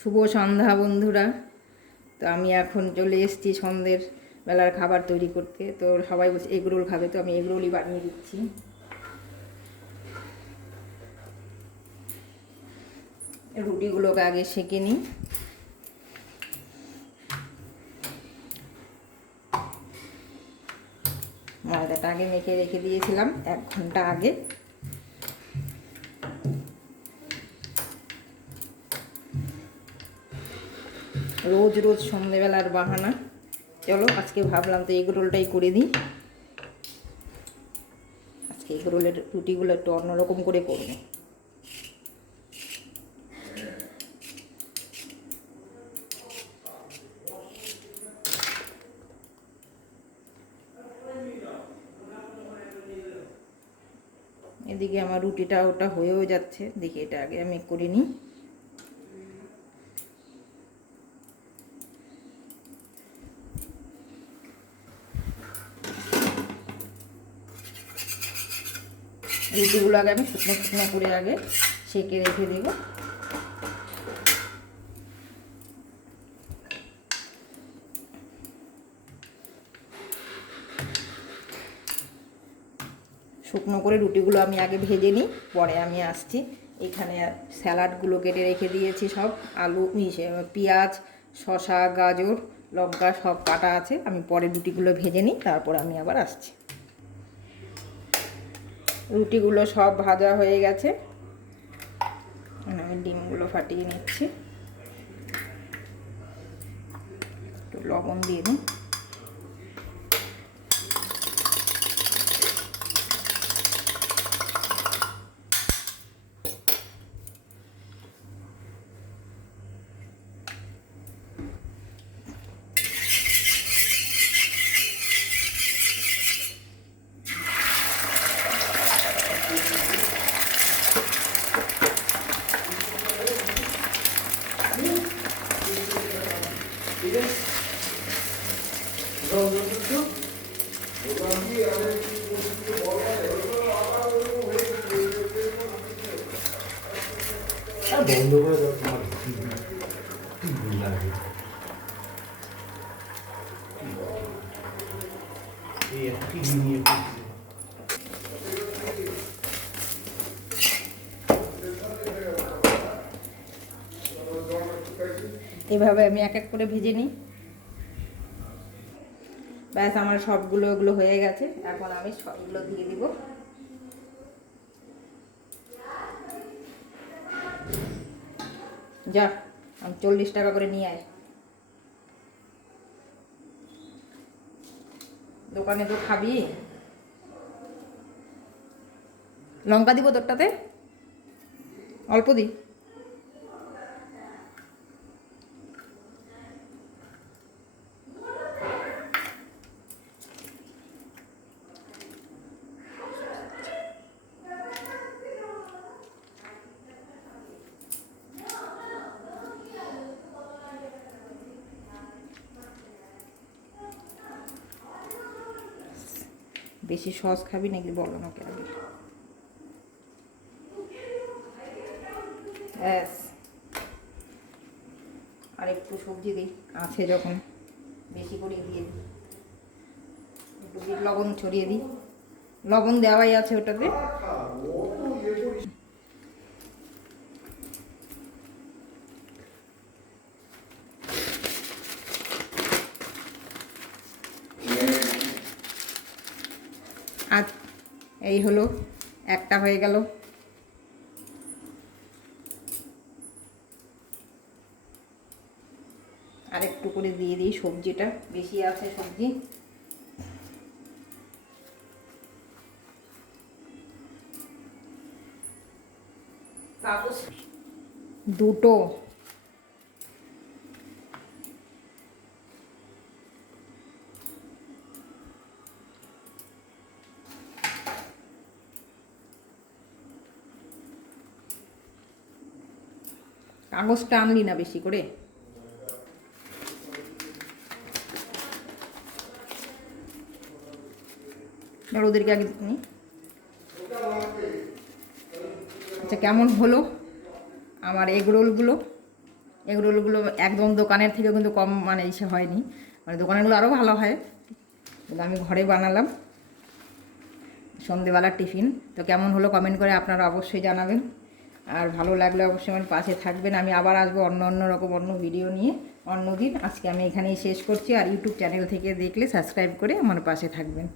শুভ সন্ধ্যা বন্ধুরা। তো আমি এখন চলে এসেছি সন্ধ্যের বেলার খাবার তৈরি করতে। তো সবাই বলছে এগরোল খাবে, তো আমি এগরোলই বানিয়ে দিচ্ছি। রুটিগুলোকে আগে সেঁকে নিই। ময়দাটা আগে মেখে রেখে দিয়েছিলাম 1 ঘন্টা আগে। রোজ রোজ সন্ধ্যেবেলার বাহানা, চলো আজকে ভাবলাম তো এগরোলটাই করে দিই। আজকে এগরোলের রুটিগুলো একটু অন্যরকম করে করবো। এদিকে আমার রুটিটা ওটা হয়েও যাচ্ছে, দেখি এটা আগে আমি করে নিই। রুটিগুলো আগে আমি শুকনো শুকনো করে আগে সেঁকে রেখে দেব। শুকনো করে রুটিগুলো আমি আগে ভেজে নিই, পরে আমি আসছি। এখানে স্যালাডগুলো কেটে রেখে দিয়েছি, সব আলু, পেঁয়াজ, শসা, গাজর, লঙ্কা সব কাটা আছে। আমি পরে রুটিগুলো ভেজে নিই, তারপর আমি আবার আসছি। রুটিগুলো সব ভাজা হয়ে গেছে, আমি ডিমগুলো ফাটিয়ে নিচ্ছি। একটু লবণ দিয়ে দিই। বন্ধ করে দাও, তোমার কি ভুল লাগে। এই একই নিয়ে এভাবে আমি এক এক করে ভেজে নিই। ব্যাস আমার সবগুলো ওগুলো হয়ে গেছে, এখন আমি সবগুলো দিয়ে দিব। যা, আমি 40 টাকা করে নিয়ে আয়। দোকানে তো খাবি। লঙ্কা দিব তোরটাতে, অল্প দি। বেশি সস খাবি নাকি বলো আমাকে আগে। ব্যাস, আর একটু সবজি দিই, আছে যখন বেশি করে দিয়ে দিই। একটু বিট লবণ ছড়িয়ে দিই, লবণ দেওয়াই আছে ওটাতে। আর এই হলো, একটা হয়ে গেল। আর একটু করে দিয়ে দিই সবজিটা, বেশি আছে সবজি। দুটো কাগজটা আনলি না বেশি করে? ওদেরকে আগে নিই। আচ্ছা, কেমন হলো আমার এগ রোলগুলো? এগরোলগুলো একদম দোকানের থেকে কিন্তু কম মানে ইসে হয়নি, মানে দোকানেরগুলো আরও ভালো হয়, কিন্তু আমি ঘরে বানালাম সন্ধেবেলার টিফিন। তো কেমন হলো কমেন্ট করে আপনারা অবশ্যই জানাবেন, আর ভালো লাগলে অবশ্যই আমার পাশে থাকবেন। আমি আবার আসবো অন্য রকম অন্য ভিডিও নিয়ে অন্য দিন। আজকে আমি এখানেই শেষ করছি, আর ইউটিউব চ্যানেল থেকে দেখলে সাবস্ক্রাইব করে আমার পাশে থাকবেন।